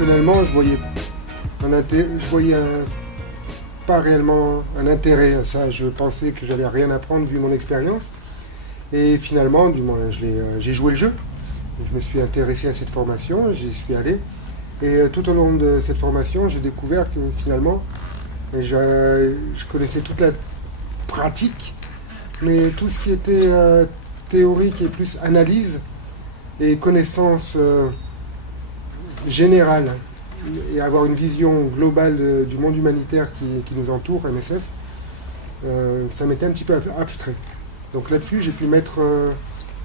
personnellement, je voyais pas réellement un intérêt à ça. Je pensais que j'allais rien apprendre vu mon expérience. Et finalement, du moins, j'ai joué le jeu. Je me suis intéressé à cette formation, j'y suis allé. Et tout au long de cette formation, j'ai découvert que finalement, je connaissais toute la pratique, mais tout ce qui était théorique et plus analyse et connaissance générale et avoir une vision globale du monde humanitaire qui nous entoure, MSF, ça m'était un petit peu abstrait. Donc là-dessus, j'ai pu mettre,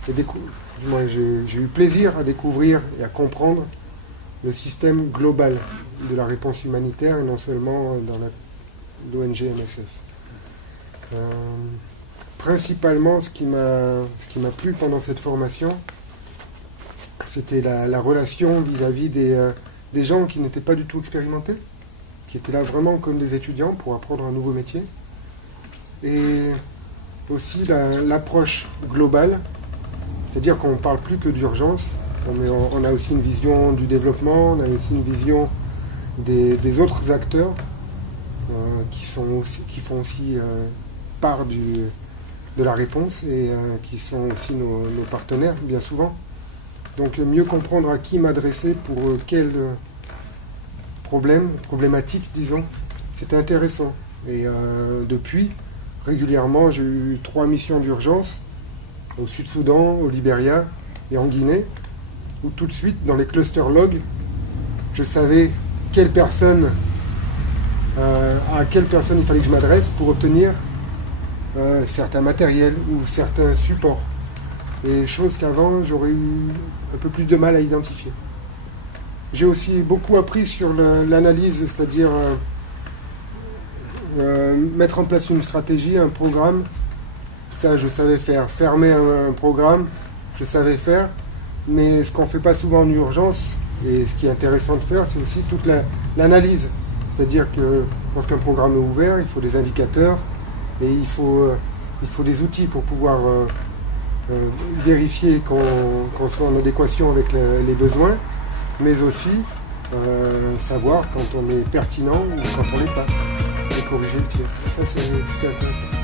du moins j'ai eu plaisir à découvrir et à comprendre le système global de la réponse humanitaire et non seulement dans l'ONG MSF. Principalement, ce qui m'a plu pendant cette formation, c'était la relation vis-à-vis des gens qui n'étaient pas du tout expérimentés, qui étaient là vraiment comme des étudiants pour apprendre un nouveau métier. Et aussi l'approche globale, c'est-à-dire qu'on ne parle plus que d'urgence, on a aussi une vision du développement, on a aussi une vision des autres acteurs qui font aussi part de la réponse et qui sont aussi nos partenaires bien souvent. Donc mieux comprendre à qui m'adresser pour quel problématique, disons, c'était intéressant. Et depuis, régulièrement, j'ai eu 3 missions d'urgence au Sud-Soudan, au Libéria et en Guinée, où tout de suite, dans les cluster logs, je savais à quelle personne il fallait que je m'adresse pour obtenir certains matériels ou certains supports. Et choses qu'avant, j'aurais eu un peu plus de mal à identifier. J'ai aussi beaucoup appris sur l'analyse, c'est-à-dire mettre en place une stratégie, un programme. Ça, je savais faire. Fermer un programme, je savais faire. Mais ce qu'on ne fait pas souvent en urgence, et ce qui est intéressant de faire, c'est aussi toute l'analyse. C'est-à-dire que lorsqu'un programme est ouvert, il faut des indicateurs et il faut des outils pour pouvoir vérifier qu'on soit en adéquation avec les besoins, mais aussi savoir quand on est pertinent ou quand on n'est pas, et corriger le tir. Ça, c'était intéressant.